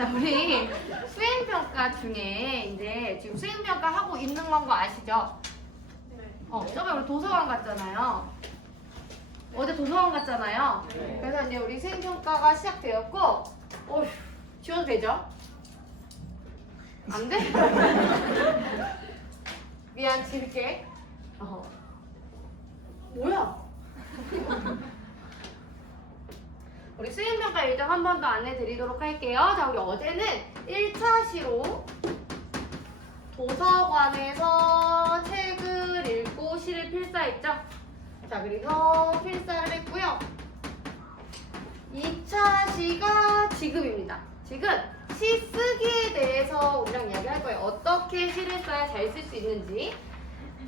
자, 우리 수행평가 중에 이제 지금 수행평가 하고 있는 건 거 아시죠? 저번에 우리 도서관 갔잖아요. 어제 도서관 갔잖아요. 그래서 이제 우리 수행평가가 시작되었고, 지워도 되죠? 안 돼? 미안, 지울게. 뭐야? 우리 수행평가 일정 한 번 더 안내 드리도록 할게요. 자, 우리 어제는 1차 시로 도서관에서 책을 읽고 시를 필사했죠? 자, 그래서 필사를 했고요. 2차 시가 지금입니다. 지금 시 쓰기에 대해서 우리랑 이야기할 거예요. 어떻게 시를 써야 잘 쓸 수 있는지.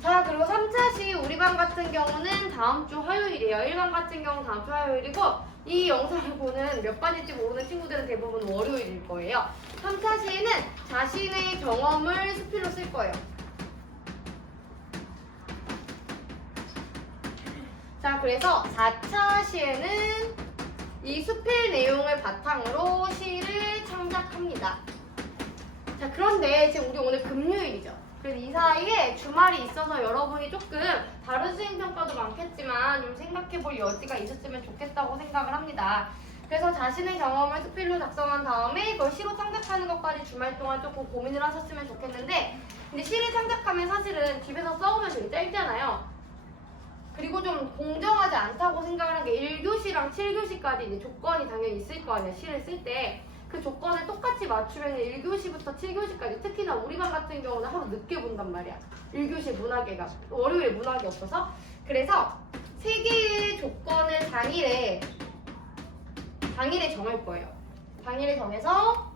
자, 그리고 3차 시 우리 반 같은 경우는 다음 주 화요일이에요. 1반 같은 경우는 다음 주 화요일이고, 이 영상을 보는 몇 반일지 모르는 친구들은 대부분 월요일일 거예요. 3차 시에는 자신의 경험을 수필로 쓸 거예요. 자, 그래서 4차 시에는 이 수필 내용을 바탕으로 시를 창작합니다. 자, 그런데 지금 우리 오늘 금요일이죠. 그래서 이 사이에 주말이 있어서 여러분이 조금 다른 수행평가도 많겠지만 좀 생각해볼 여지가 있었으면 좋겠다고 생각을 합니다. 그래서 자신의 경험을 수필로 작성한 다음에 그걸 시로 창작하는 것까지 주말 동안 조금 고민을 하셨으면 좋겠는데, 근데 시를 창작하면 사실은 집에서 써오면 되게 짧잖아요. 그리고 좀 공정하지 않다고 생각을 한 게 1교시랑 7교시까지 이제 조건이 당연히 있을 거 아니에요. 시를 쓸 때. 그 조건을 똑같이 맞추면 1교시부터 7교시까지, 특히나 우리 반 같은 경우는 하루 늦게 본단 말이야. 1교시 문학예가 월요일에 문학이 없어서. 그래서 3개의 조건을 당일에 정할 거예요. 당일에 정해서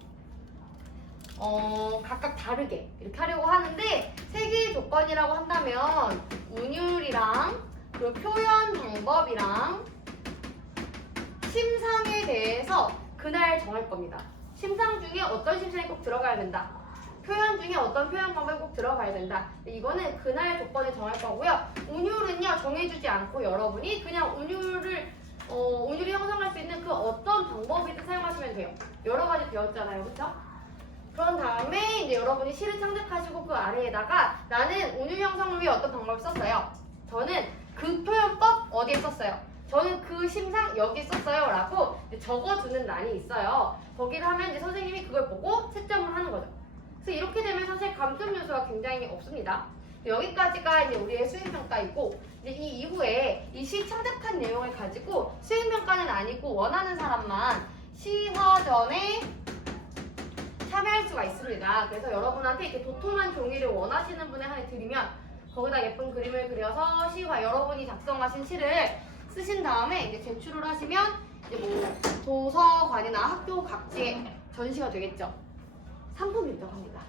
각각 다르게 이렇게 하려고 하는데, 3개의 조건이라고 한다면 운율이랑 그리고 표현 방법이랑 심상에 대해서 그날 정할 겁니다. 심상 중에 어떤 심상이 꼭 들어가야 된다. 표현 중에 어떤 표현 방법이 꼭 들어가야 된다. 이거는 그날 조건을 정할 거고요. 운율은요, 정해주지 않고 여러분이 그냥 운율이 형성할 수 있는 그 어떤 방법이든 사용하시면 돼요. 여러 가지 배웠잖아요, 그렇죠? 그런 다음에 이제 여러분이 시를 창작하시고 그 아래에다가 나는 운율 형성을 위해 어떤 방법을 썼어요. 저는 그 표현법 어디에 썼어요. 저는 그 심상 여기 썼어요 라고 적어두는 란이 있어요. 거기를 하면 이제 선생님이 그걸 보고 채점을 하는 거죠. 그래서 이렇게 되면 사실 감점 요소가 굉장히 없습니다. 여기까지가 이제 우리의 수행평가이고, 이제 이 이후에 이 시 창작한 내용을 가지고 수행평가는 아니고 원하는 사람만 시화전에 참여할 수가 있습니다. 그래서 여러분한테 이렇게 도톰한 종이를 원하시는 분에 한해 드리면 거기다 예쁜 그림을 그려서 시화 여러분이 작성하신 시를 쓰신 다음에 이제 제출을 하시면 이제 뭐 도서관이나 학교 각지에 전시가 되겠죠. 상품이 입력합니다.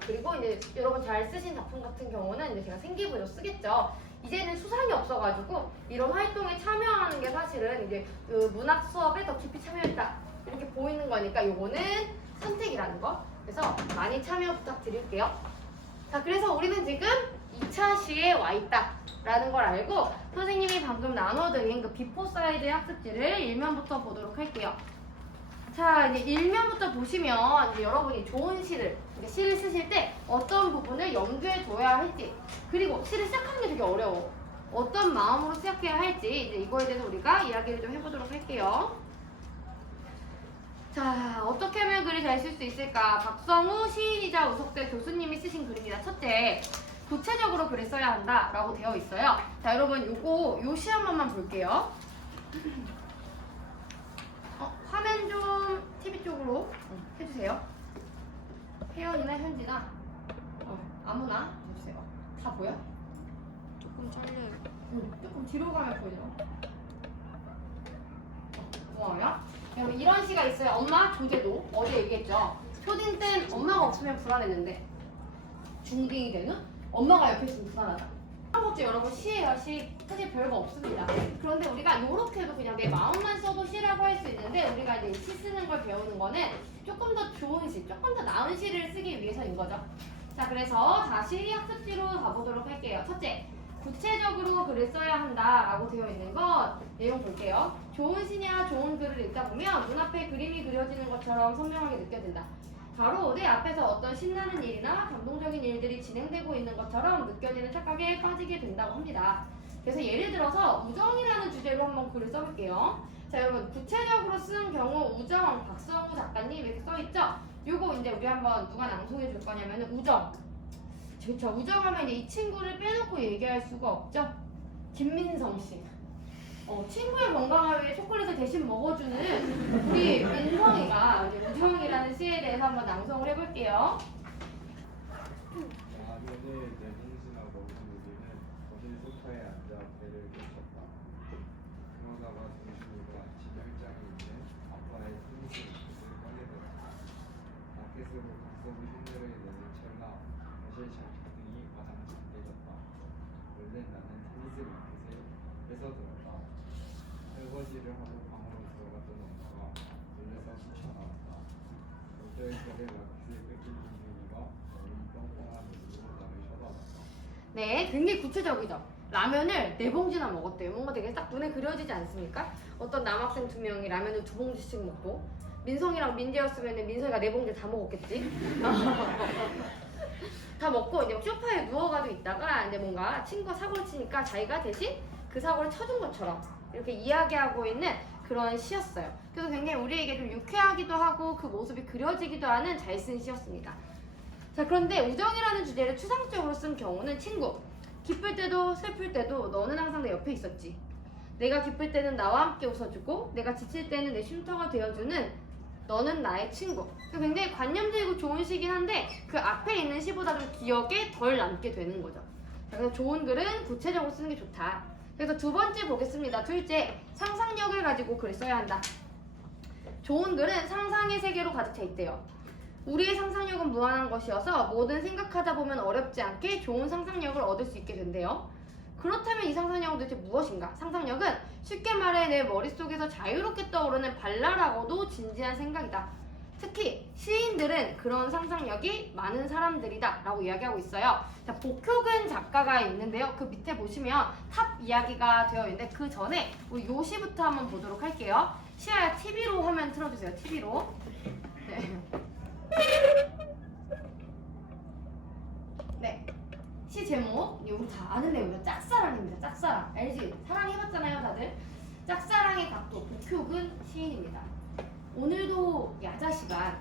그리고 이제 여러분 잘 쓰신 작품 같은 경우는 이제 제가 생기부로 쓰겠죠. 이제는 수상이 없어가지고 이런 활동에 참여하는 게 사실은 이제 그 문학 수업에 더 깊이 참여했다 이렇게 보이는 거니까 요거는 선택이라는 거. 그래서 많이 참여 부탁드릴게요. 자, 그래서 우리는 지금 2차 시에 와 있다라는 걸 알고 선생님이 방금 나눠드린 그 비포 사이드 학습지를 1면부터 보도록 할게요. 자, 이제 1면부터 보시면 이제 여러분이 좋은 시를 쓰실 때 어떤 부분을 염두에 둬야 할지, 그리고 시를 시작하는 게 되게 어려워. 어떤 마음으로 시작해야 할지 이제 이거에 대해서 우리가 이야기를 좀 해보도록 할게요. 자, 어떻게 하면 글을 잘 쓸 수 있을까? 박성우 시인이자 우석대 교수님이 쓰신 글입니다. 첫째, 구체적으로 글을 써야 한다 라고 되어 있어요. 자, 여러분 요 시 한 번만 볼게요. 화면 좀 TV 쪽으로 해주세요. 혜연이나 현지나 아무나 해주세요. 다 보여? 조금 잘려요. 조금 뒤로 가면 보이죠? 고마워요. 여러분 이런 시가 있어요. 엄마 조제도 어제 얘기했죠. 초딩 땐 엄마가 없으면 불안했는데 중딩이 되는 엄마가 옆에 있으면 불안하다. 한국지 여러분 시예요. 시 사실 별거 없습니다. 그런데 우리가 이렇게도 그냥 내 마음만 써도 시라고 할 수 있는데, 우리가 이제 시 쓰는 걸 배우는 거는 조금 더 좋은 시, 조금 더 나은 시를 쓰기 위해서인 거죠. 자, 그래서 다시 학습지로 가보도록 할게요. 첫째, 구체적으로 글을 써야 한다라고 되어 있는 것 내용 볼게요. 좋은 시냐 좋은 글을 읽다 보면 눈앞에 그림이 그려지는 것처럼 선명하게 느껴진다. 바로 내 앞에서 어떤 신나는 일이나 감동적인 일들이 진행되고 있는 것처럼 느껴지는 착각에 빠지게 된다고 합니다. 그래서 예를 들어서 우정이라는 주제로 한번 글을 써볼게요. 자, 여러분 구체적으로 쓴 경우 우정, 박성우 작가님 이렇게 써있죠? 요거 이제 우리 한번 누가 낭송해 줄 거냐면 우정. 그쵸, 우정하면 이제 이 친구를 빼놓고 얘기할 수가 없죠? 김민성 씨. 친구의 건강을 위해 초콜릿을 대신 먹어주는 우리 민성이가 이제 우정이라는 시에 대해서 한번 낭송을 해볼게요. 라면을 내봉지나 먹은 우리는 거실 소파에 앉아 배를 고쳤다. 그러다가 정신으로 아침 혈장이 있는 아빠의 테니스 라켓을 꺼내들었다. 라켓으로 각서부 흉내를 내는 찰나 거실 장등이 와장창 깨졌다. 원래 나는 테니스 라켓을 뺏어들었다. 설거지를 하고 방으로 들어갔던 엄마가 놀라서 뛰쳐나왔다. 어쩔 라켓을 뺏긴 중이가 어린 뻥뻥한 눈으로 나를 쳐다봤다. 네, 굉장히 구체적이죠. 라면을 4봉지나 먹었대요. 뭔가 되게 딱 눈에 그려지지 않습니까? 어떤 남학생 2명이 라면을 2봉지씩 먹고 민성이랑 민재였으면 민성이가 4봉지 다 먹었겠지? 다 먹고 이제 소파에 누워가지고 있다가 이제 뭔가 친구가 사고를 치니까 자기가 대신 그 사고를 쳐준 것처럼 이렇게 이야기하고 있는 그런 시였어요. 그래서 굉장히 우리에게 좀 유쾌하기도 하고 그 모습이 그려지기도 하는 잘 쓴 시였습니다. 자, 그런데 우정이라는 주제를 추상적으로 쓴 경우는 친구. 기쁠 때도 슬플 때도 너는 항상 내 옆에 있었지. 내가 기쁠 때는 나와 함께 웃어주고 내가 지칠 때는 내 쉼터가 되어주는 너는 나의 친구. 굉장히 관념적이고 좋은 시긴 한데 그 앞에 있는 시보다 좀 기억에 덜 남게 되는 거죠. 자, 그래서 좋은 글은 구체적으로 쓰는 게 좋다. 그래서 두 번째 보겠습니다. 둘째, 상상력을 가지고 글을 써야 한다. 좋은 글은 상상의 세계로 가득 차 있대요. 우리의 상상력은 무한한 것이어서 뭐든 생각하다 보면 어렵지 않게 좋은 상상력을 얻을 수 있게 된대요. 그렇다면 이 상상력은 도대체 무엇인가? 상상력은 쉽게 말해 내 머릿속에서 자유롭게 떠오르는 발랄하고도 진지한 생각이다. 특히 시인들은 그런 상상력이 많은 사람들이다 라고 이야기하고 있어요. 자, 복효근 작가가 있는데요. 그 밑에 보시면 탑 이야기가 되어 있는데 그 전에 우리 요 시부터 한번 보도록 할게요. 시아야 TV로 화면 틀어주세요. TV로. 네. 네. 시 제목, 우리 다 아는 내용이죠. 짝사랑입니다. 짝사랑. 알지? 사랑해봤잖아요, 다들. 짝사랑의 각도, 복효근 시인입니다. 오늘도 야자 시간.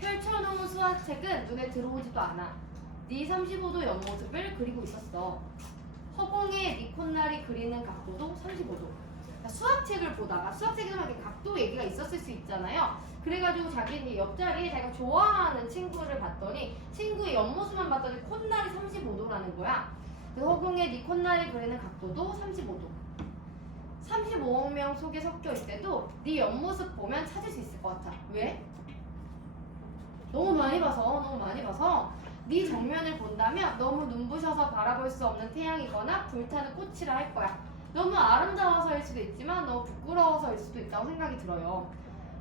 펼쳐놓은 수학책은 눈에 들어오지도 않아. 네 35도 옆모습을 그리고 있었어. 허공에 네 콧날이 그리는 각도도 35도. 수학책을 보다가 수학책에서 이렇게 각도 얘기가 있었을 수 있잖아요. 그래가지고 자기 옆자리에 자기가 좋아하는 친구를 봤더니 친구의 옆모습만 봤더니 콧날이 35도라는 거야. 그래서 허공에 네 콧날이 그리는 각도도 35도. 35억 명 속에 섞여 있대도 네 옆모습 보면 찾을 수 있을 것 같아. 왜? 너무 많이 봐서 네 정면을 본다면 너무 눈부셔서 바라볼 수 없는 태양이거나 불타는 꽃이라 할 거야. 너무 아름다워서일 수도 있지만 너무 부끄러워서일 수도 있다고 생각이 들어요.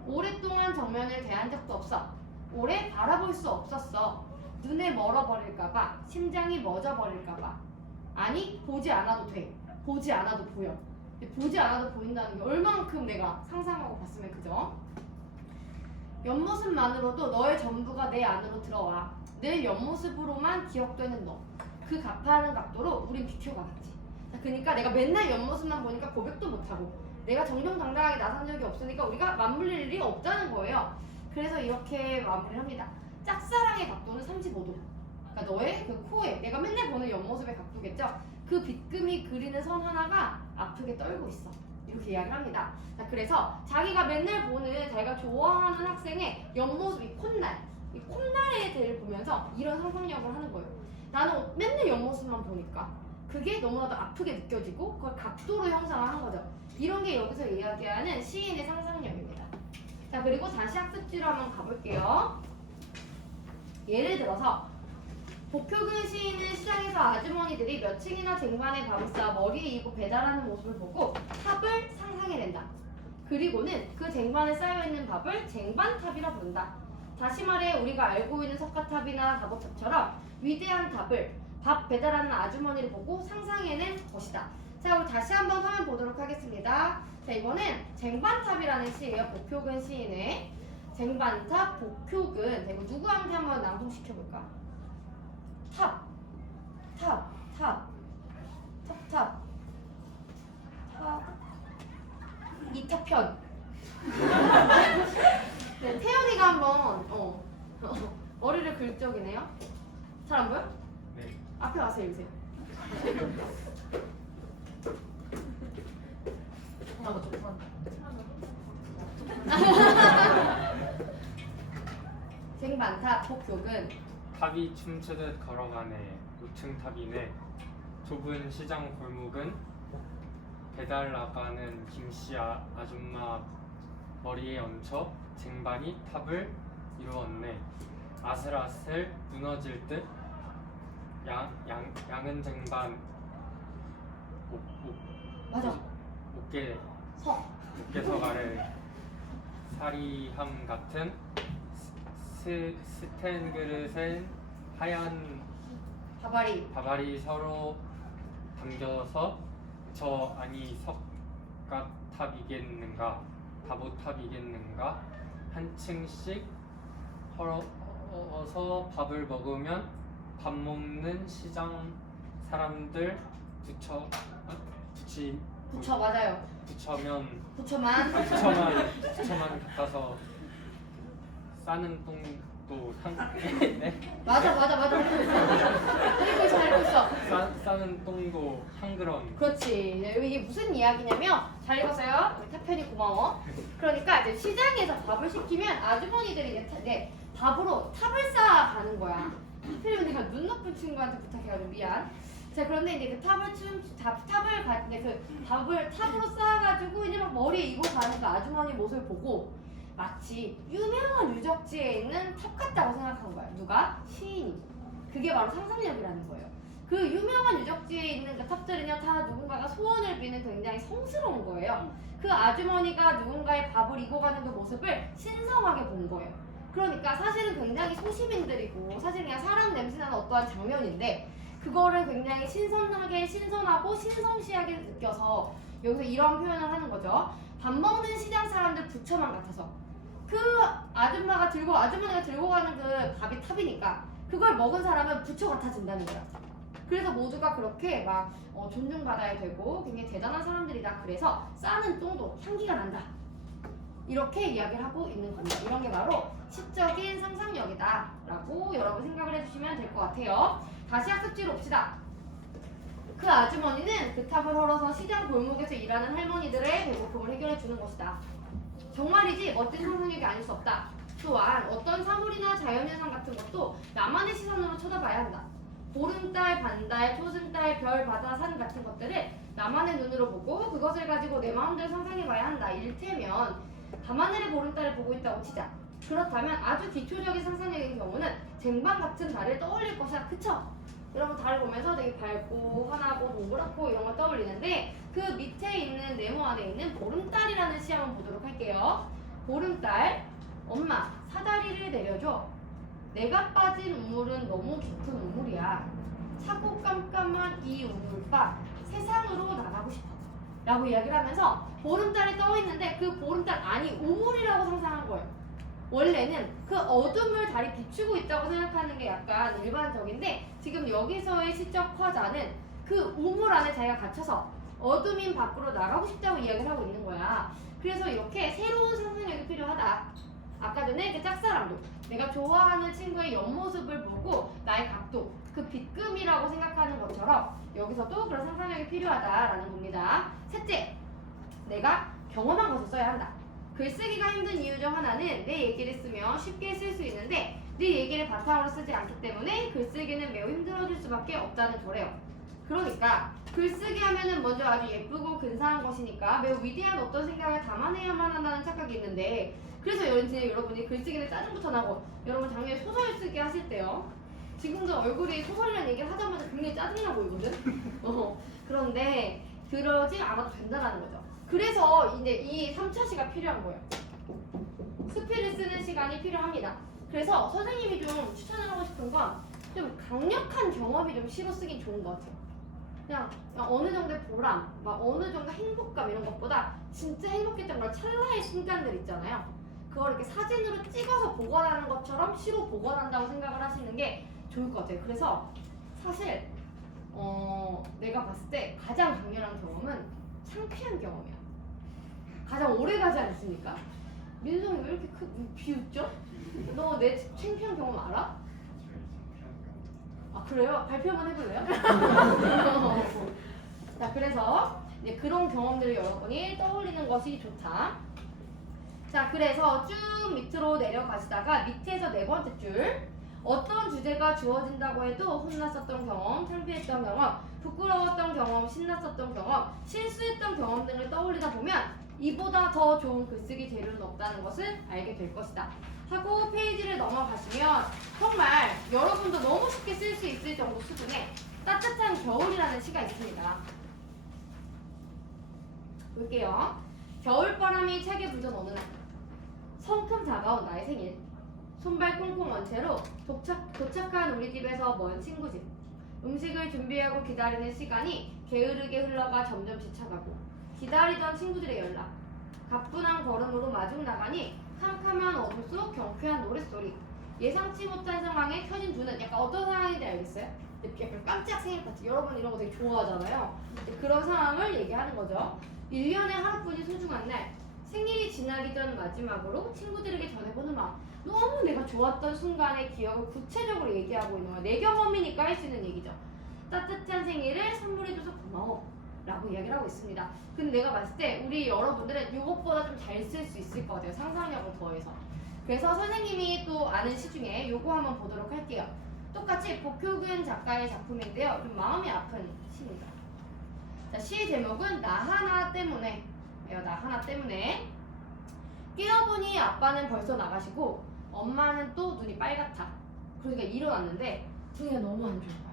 오랫동안 정면을 대한 적도 없어. 오래 바라볼 수 없었어. 눈에 멀어버릴까봐, 심장이 멎어버릴까봐. 아니, 보지 않아도 돼. 보지 않아도 보여. 보지 않아도 보인다는 게 얼만큼 내가 상상하고 봤으면 그죠? 옆모습만으로도 너의 전부가 내 안으로 들어와. 내 옆모습으로만 기억되는 너. 그 가파른 각도로 우린 비켜가겠지. 자, 그러니까 내가 맨날 옆모습만 보니까 고백도 못하고 내가 정정당당하게 나선 적이 없으니까 우리가 맞물릴 일이 없다는 거예요. 그래서 이렇게 마무리를 합니다. 짝사랑의 각도는 35도. 그러니까 너의 그 코에 내가 맨날 보는 옆모습의 각도겠죠. 그 빗금이 그리는 선 하나가 아프게 떨고 있어. 이렇게 이야기를 합니다. 자, 그래서 자기가 맨날 보는 자기가 좋아하는 학생의 옆모습, 이 콧날에 대를 보면서 이런 상상력을 하는 거예요. 나는 맨날 옆모습만 보니까 그게 너무나도 아프게 느껴지고 그걸 각도로 형상을 한 거죠. 이런 게 여기서 이야기하는 시인의 상상력입니다. 자, 그리고 다시 학습지로 한번 가볼게요. 예를 들어서 복효근 시인은 시장에서 아주머니들이 몇 층이나 쟁반에 밥을 쌓아 머리에 이고 배달하는 모습을 보고 탑을 상상해낸다. 그리고는 그 쟁반에 쌓여있는 밥을 쟁반탑이라 부른다. 다시 말해 우리가 알고 있는 석가탑이나 다보탑처럼 위대한 탑을 밥 배달하는 아주머니를 보고 상상해낸 것이다. 자, 우리 다시 한번 화면 보도록 하겠습니다. 자, 이거는 쟁반탑이라는 시예요. 복효근 시인의 쟁반탑, 복효근. 자, 이거 누구한테 한번 낭송시켜볼까? 탑, 탑, 탑, 탑, 탑, 탑. 이탑편. 네, 태연이가 한번 머리를 긁 적이네요. 잘 안 보여? 네. 앞에 와서 읽으세요. 쟁반탑, 복효근. 탑이 춤추듯 걸어가네. 5층 탑이네. 좁은 시장 골목은 배달 나가는 김씨 아줌마 머리에 얹혀 쟁반이 탑을 이루었네. 아슬아슬 무너질 듯 양은 쟁반 맞아. 어깨석 아래 사리함 같은 스텐 그릇엔 하얀 밥알이 서로 담겨서 저 아니 석가탑이겠는가 다보탑이겠는가 한 층씩 헐어서 밥을 먹으면 밥 먹는 시장 사람들 부처 맞아요. 부처만 같아서 싸는 똥도 네? 맞아. 잘 있어. 싸는 똥도 향그런. 그렇지. 네, 이게 무슨 이야기냐면 잘 읽었어요. 우리 타편이 고마워. 그러니까 이제 시장에서 밥을 시키면 아주머니들이 이제 밥으로 탑을 쌓아가는 거야. 하필이면 내가 눈 높은 친구한테 부탁해가지고 미안. 자, 그런데 이제 그 탑을 가는데 그 밥을 탑으로 쌓아가지고 이제 막 머리에 이고 가는 그 아주머니 모습을 보고 마치 유명한 유적지에 있는 탑 같다고 생각한 거야. 누가? 시인이. 그게 바로 상상력이라는 거예요. 그 유명한 유적지에 있는 그 탑들은요, 다 누군가가 소원을 비는 굉장히 성스러운 거예요. 그 아주머니가 누군가의 밥을 이고 가는 그 모습을 신성하게 본 거예요. 그러니까 사실은 굉장히 소시민들이고 사실 그냥 사람 냄새나는 어떠한 장면인데 그거를 굉장히 신선하고 신성시하게 느껴서 여기서 이런 표현을 하는 거죠. 밥 먹는 시장 사람들 부처만 같아서 그 아주머니가 들고 가는 그 밥이 탑이니까 그걸 먹은 사람은 부처 같아진다는 거야. 그래서 모두가 그렇게 막 존중받아야 되고 굉장히 대단한 사람들이다. 그래서 싸는 똥도 향기가 난다. 이렇게 이야기를 하고 있는 겁니다. 이런 게 바로 시적인 상상력이다 라고 여러분 생각을 해주시면 될 것 같아요. 다시 학습지로 봅시다. 그 아주머니는 그 탑을 헐어서 시장 골목에서 일하는 할머니들의 배고픔을 해결해 주는 것이다. 정말이지 멋진 상상력이 아닐 수 없다. 또한 어떤 사물이나 자연현상 같은 것도 나만의 시선으로 쳐다봐야 한다. 보름달, 반달, 초승달, 별, 바다, 산 같은 것들을 나만의 눈으로 보고 그것을 가지고 내 마음대로 상상해봐야 한다. 이를테면 밤하늘의 보름달을 보고 있다고 치자. 그렇다면 아주 기초적인 상상력인 경우는 쟁반 같은 달을 떠올릴 것이야. 그쵸? 여러분 달을 보면서 되게 밝고 환하고 동그랗고 이런 걸 떠올리는데 그 밑에 있는 네모 안에 있는 보름달이라는 시 한번 보도록 할게요. 보름달, 엄마 사다리를 내려줘. 내가 빠진 우물은 너무 깊은 우물이야. 차고 깜깜한 이 우물바 세상으로 나가고 싶어 라고 이야기를 하면서 보름달이 떠있는데 그 보름달 안이 우물이라고 상상한 거예요. 원래는 그 어둠을 달이 비추고 있다고 생각하는 게 약간 일반적인데 지금 여기서의 시적 화자는 그 우물 안에 자기가 갇혀서 어둠인 밖으로 나가고 싶다고 이야기를 하고 있는 거야. 그래서 이렇게 새로운 상상력이 필요하다. 아까 전에 그 짝사랑도 내가 좋아하는 친구의 옆모습을 보고 나의 각도, 그 빗금이라고 생각하는 것처럼 여기서도 그런 상상력이 필요하다라는 겁니다. 셋째, 내가 경험한 것을 써야 한다. 글쓰기가 힘든 이유 중 하나는 내 얘기를 쓰면 쉽게 쓸 수 있는데 네 얘기를 바탕으로 쓰지 않기 때문에 글쓰기는 매우 힘들어질 수밖에 없다는 거래요. 그러니까 글쓰기 하면은 먼저 아주 예쁘고 근사한 것이니까 매우 위대한 어떤 생각을 담아내야만 한다는 착각이 있는데 그래서 여러분이 글쓰기는 짜증부터 나고 여러분 작년에 소설 쓰기 하실 때요. 지금도 얼굴이 소설이라는 얘기를 하자마자 굉장히 짜증나 보이거든? 그런데 그러지 않아도 된다는 거죠. 그래서 이제 이 3차시가 필요한 거예요. 스피를 쓰는 시간이 필요합니다. 그래서 선생님이 좀 추천을 하고 싶은 건 좀 강력한 경험이 좀 시로 쓰긴 좋은 것 같아요. 그냥 어느 정도의 보람, 막 어느 정도 행복감 이런 것보다 진짜 행복했던 걸 찰나의 순간들 있잖아요. 그걸 이렇게 사진으로 찍어서 보관하는 것처럼 시로 보관한다고 생각을 하시는 게 좋을 것 같아요. 그래서 사실 내가 봤을 때 가장 강렬한 경험은 창피한 경험이야. 가장 오래 가지 않습니까? 민성이 왜 이렇게 비웃죠? 너 내 창피한 경험 알아? 아 그래요? 발표 한번 해볼래요? 자 그래서 이제 그런 경험들을 여러분이 떠올리는 것이 좋다. 자 그래서 쭉 밑으로 내려가시다가 밑에서 네 번째 줄 어떤 주제가 주어진다고 해도 혼났었던 경험, 창피했던 경험, 부끄러웠던 경험, 신났었던 경험, 실수했던 경험 등을 떠올리다 보면 이보다 더 좋은 글쓰기 재료는 없다는 것을 알게 될 것이다. 하고 페이지를 넘어가시면 정말 여러분도 너무 쉽게 쓸 수 있을 정도 수준의 따뜻한 겨울이라는 시가 있습니다. 볼게요. 겨울바람이 차게 불던 어느 날 성큼 다가온 나의 생일 손발 꽁꽁 얹 채로 도착한 우리 집에서 먼 친구 집 음식을 준비하고 기다리는 시간이 게으르게 흘러가 점점 지쳐가고 기다리던 친구들의 연락 가뿐한 걸음으로 마중 나가니 캄캄한 어둠 속 경쾌한 노랫소리 예상치 못한 상황에 켜진 두는 약간 어떤 상황인지 알겠어요? 약간 깜짝 생일 파티 여러분 이런 거 되게 좋아하잖아요. 그런 상황을 얘기하는 거죠. 1년에 하루뿐이 소중한 날 생일이 지나기 전 마지막으로 친구들에게 전해보는 마음 너무 내가 좋았던 순간의 기억을 구체적으로 얘기하고 있는 거야. 내 경험이니까 할 수 있는 얘기죠. 따뜻한 생일을 선물해줘서 고마워 라고 이야기를 하고 있습니다. 근데 내가 봤을 때 우리 여러분들은 이것보다 좀 잘 쓸 수 있을 것 같아요. 상상력을 더해서. 그래서 선생님이 또 아는 시 중에 요거 한번 보도록 할게요. 똑같이 복효근 작가의 작품인데요. 좀 마음이 아픈 시입니다. 자, 시 제목은 나 하나 때문에 나 하나 때문에 깨어보니 아빠는 벌써 나가시고 엄마는 또 눈이 빨갛다. 그러니까 일어났는데 분위기가 너무 안 좋은 거야.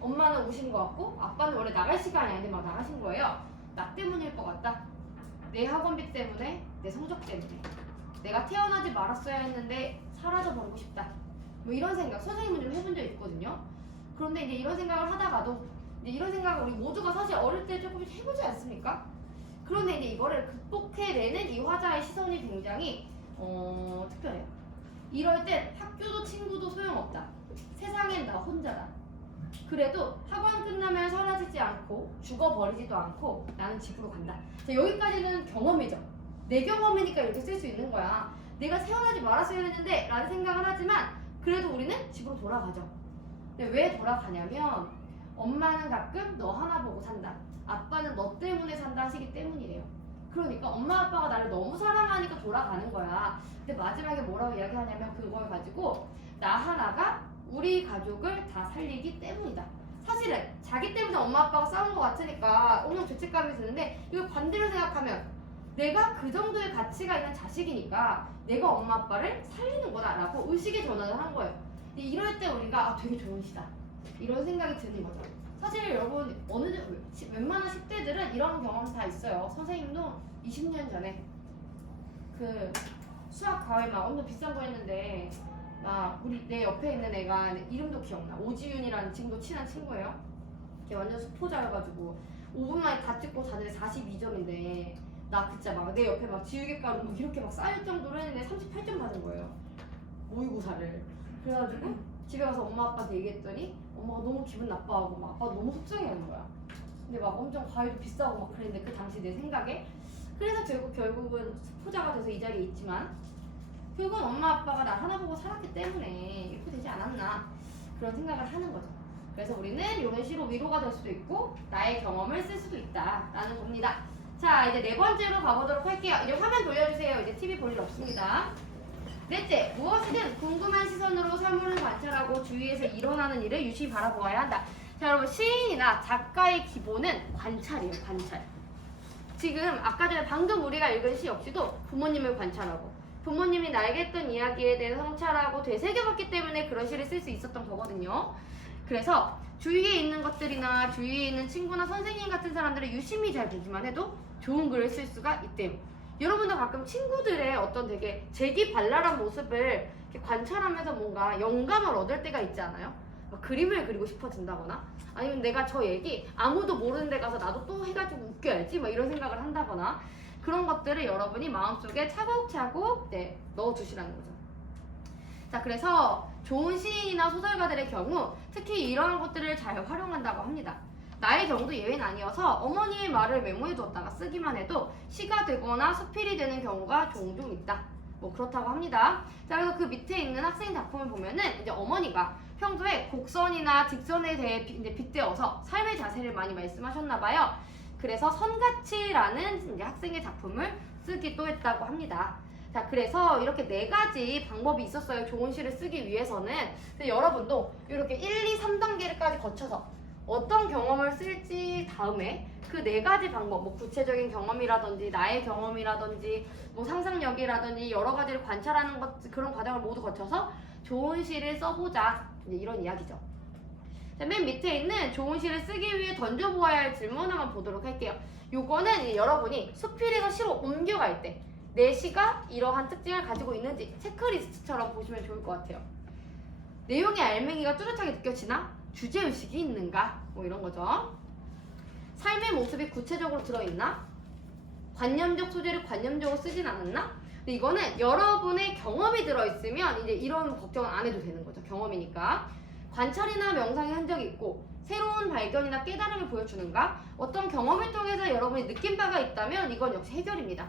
엄마는 우신 것 같고 아빠는 원래 나갈 시간이 아닌데 막 나가신 거예요. 나 때문일 것 같다. 내 학원비 때문에, 내 성적 때문에 내가 태어나지 말았어야 했는데 사라져버리고 싶다. 뭐 이런 생각 선생님은 좀 해본 적 있거든요. 그런데 이제 이런 생각을 하다가도 이제 이런 생각을 우리 모두가 사실 어릴 때 조금씩 해보지 않습니까? 그런데 이제 이거를 극복해내는 이 화자의 시선이 굉장히 특별해요. 이럴 땐 학교도 친구도 소용없다. 세상엔 나 혼자다. 그래도 학원 끝나면 사라지지 않고 죽어버리지도 않고 나는 집으로 간다. 자, 여기까지는 경험이죠. 내 경험이니까 이렇게 쓸 수 있는 거야. 내가 태어나지 말았어야 했는데 라는 생각을 하지만 그래도 우리는 집으로 돌아가죠. 근데 왜 돌아가냐면 엄마는 가끔 너 하나 보고 산다. 아빠는 너 때문에 산다 하시기 때문이래요. 그러니까 엄마 아빠가 나를 너무 사랑하니까 돌아가는 거야. 근데 마지막에 뭐라고 이야기하냐면 그걸 가지고 나 하나가 우리 가족을 다 살리기 때문이다. 사실은 자기 때문에 엄마 아빠가 싸운 것 같으니까 엄청 죄책감이 드는데 이걸 반대로 생각하면 내가 그 정도의 가치가 있는 자식이니까 내가 엄마 아빠를 살리는 거다라고 의식의 전환을 한 거예요. 이럴 때 우리가 되게 좋은 시다 이런 생각이 드는 거죠. 사실 여러분 웬만한 10대들은 이런 경험 다 있어요. 선생님도 20년 전에 그 수학 과외 막 엄청 비싼 거 했는데 막 내 옆에 있는 애가 이름도 기억나. 오지윤이라는 친구 친한 친구예요. 걔 완전 수포자여가지고 5분 만에 다 찍고 다들 42점인데 나 진짜 막 내 옆에 막 지우개가루 막 이렇게 막 쌓일 정도로 했는데 38점 받은 거예요. 모의고사를. 그래가지고 집에 가서 엄마 아빠한테 얘기했더니 엄마가 너무 기분 나빠하고 막 아빠가 너무 속상해하는 거야. 근데 막 엄청 과외도 비싸고 막 그랬는데 그 당시 내 생각에 그래서 결국은 수포자가 돼서 이 자리에 있지만 결국은 엄마 아빠가 나 하나 보고 살았기 때문에 이렇게 되지 않았나 그런 생각을 하는 거죠. 그래서 우리는 이런 시로 위로가 될 수도 있고 나의 경험을 쓸 수도 있다라는 겁니다. 자 이제 네 번째로 가보도록 할게요. 이제 화면 돌려주세요. 이제 TV 볼 일 없습니다. 넷째, 무엇이든 궁금한 시선으로 사물을 관찰하고 주위에서 일어나는 일을 유심히 바라보아야 한다. 자 여러분 시인이나 작가의 기본은 관찰이에요. 관찰. 지금 아까 전에 방금 우리가 읽은 시 역시도 부모님을 관찰하고 부모님이 나에게 했던 이야기에 대해 성찰하고 되새겨봤기 때문에 그런 시를 쓸 수 있었던 거거든요. 그래서 주위에 있는 것들이나 주위에 있는 친구나 선생님 같은 사람들을 유심히 잘 보기만 해도 좋은 글을 쓸 수가 있대요. 여러분도 가끔 친구들의 어떤 되게 재기발랄한 모습을 이렇게 관찰하면서 뭔가 영감을 얻을 때가 있지 않아요? 막 그림을 그리고 싶어진다거나 아니면 내가 저 얘기 아무도 모르는 데 가서 나도 또 해가지고 웃겨야지 막 이런 생각을 한다거나 그런 것들을 여러분이 마음속에 차곡차곡 넣어두시라는 거죠. 자, 그래서 좋은 시인이나 소설가들의 경우 특히 이러한 것들을 잘 활용한다고 합니다. 나의 경우도 예외는 아니어서 어머니의 말을 메모해 두었다가 쓰기만 해도 시가 되거나 수필이 되는 경우가 종종 있다. 뭐 그렇다고 합니다. 자, 그래서 그 밑에 있는 학생 작품을 보면은 이제 어머니가 평소에 곡선이나 직선에 대해 이제 빗대어서 삶의 자세를 많이 말씀하셨나 봐요. 그래서 선가치라는 이제 학생의 작품을 쓰기도 했다고 합니다. 자, 그래서 이렇게 4가지 방법이 있었어요. 좋은 시를 쓰기 위해서는. 근데 여러분도 이렇게 1, 2, 3단계까지 거쳐서 어떤 경험을 쓸지 다음에 그 4가지 방법, 뭐 구체적인 경험이라든지 나의 경험이라든지 뭐 상상력이라든지 여러 가지를 관찰하는 것 그런 과정을 모두 거쳐서 좋은 시를 써보자. 이제 이런 이야기죠. 자, 맨 밑에 있는 좋은 시를 쓰기 위해 던져보아야 할 질문 한번 보도록 할게요. 요거는 이제 여러분이 수필에서 시로 옮겨갈 때 내 시가 이러한 특징을 가지고 있는지 체크리스트처럼 보시면 좋을 것 같아요. 내용의 알맹이가 뚜렷하게 느껴지나? 주제의식이 있는가? 뭐 이런 거죠. 삶의 모습이 구체적으로 들어있나? 관념적 소재를 관념적으로 쓰진 않았나? 근데 이거는 여러분의 경험이 들어있으면 이제 이런 걱정은 안 해도 되는 거죠. 경험이니까. 관찰이나 명상의 흔적이 있고 새로운 발견이나 깨달음을 보여주는가? 어떤 경험을 통해서 여러분이 느낀 바가 있다면 이건 역시 해결입니다.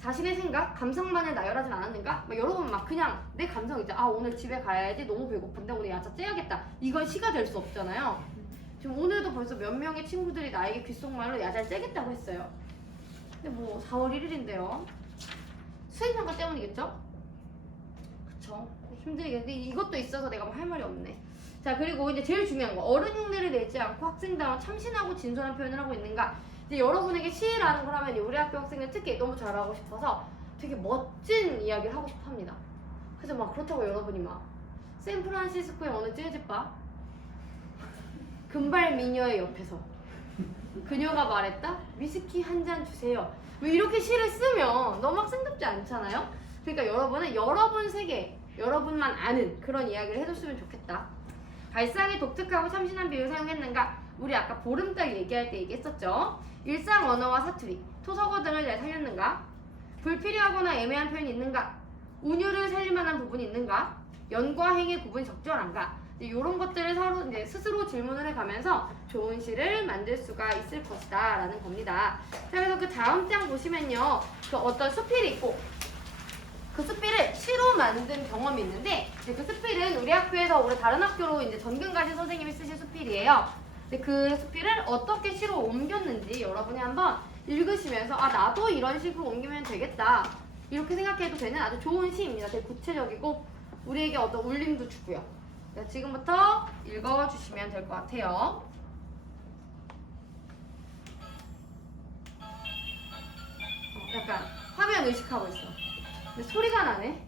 자신의 생각, 감상만을 나열하진 않았는가? 여러분 막 그냥 내 감성이죠. 아, 오늘 집에 가야지. 너무 배고픈데 오늘 야자 째야겠다. 이건 시가 될 수 없잖아요. 지금 오늘도 벌써 몇 명의 친구들이 나에게 귓속말로 야자를 째겠다고 했어요. 근데 뭐 4월 1일인데요. 수행평가 때문이겠죠? 그쵸. 힘들겠는데 이것도 있어서 내가 뭐 할 말이 없네. 자, 그리고 이제 제일 중요한 거. 어른 흉내를 내지 않고 학생다운 참신하고 진솔한 표현을 하고 있는가? 이제 여러분에게 시라는 걸 하면 우리 학교 학생들 특히 너무 잘하고 싶어서 되게 멋진 이야기를 하고 싶어 합니다. 그래서 막 그렇다고 여러분이 막 샌프란시스코의 어느 재즈바 금발 미녀의 옆에서 그녀가 말했다? 위스키 한 잔 주세요. 왜 이렇게 시를 쓰면 너무 학생답지 않잖아요? 그러니까 여러분은 여러분 세계, 여러분만 아는 그런 이야기를 해줬으면 좋겠다. 발상이 독특하고 참신한 비유를 사용했는가? 우리 아까 보름달 얘기할 때 얘기했었죠. 일상 언어와 사투리, 토속어 등을 잘 살렸는가? 불필요하거나 애매한 표현이 있는가? 운율을 살릴 만한 부분이 있는가? 연과 행의 구분이 적절한가? 이런 것들을 서로 이제 스스로 질문을 해가면서 좋은 시를 만들 수가 있을 것이다 라는 겁니다. 자, 그래서 그 다음 장 보시면요, 그 어떤 수필이 있고 그 수필을 시로 만든 경험이 있는데 그 수필은 우리 학교에서 올해 다른 학교로 이제 전근 가신 선생님이 쓰신 수필이에요. 근데 그 수필을 어떻게 시로 옮겼는지 여러분이 한번 읽으시면서 아, 나도 이런 식으로 옮기면 되겠다 이렇게 생각해도 되는 아주 좋은 시입니다. 되게 구체적이고 우리에게 어떤 울림도 주고요. 지금부터 읽어주시면 될 것 같아요. 약간 화면 의식하고 있어. 근데 소리가 나네.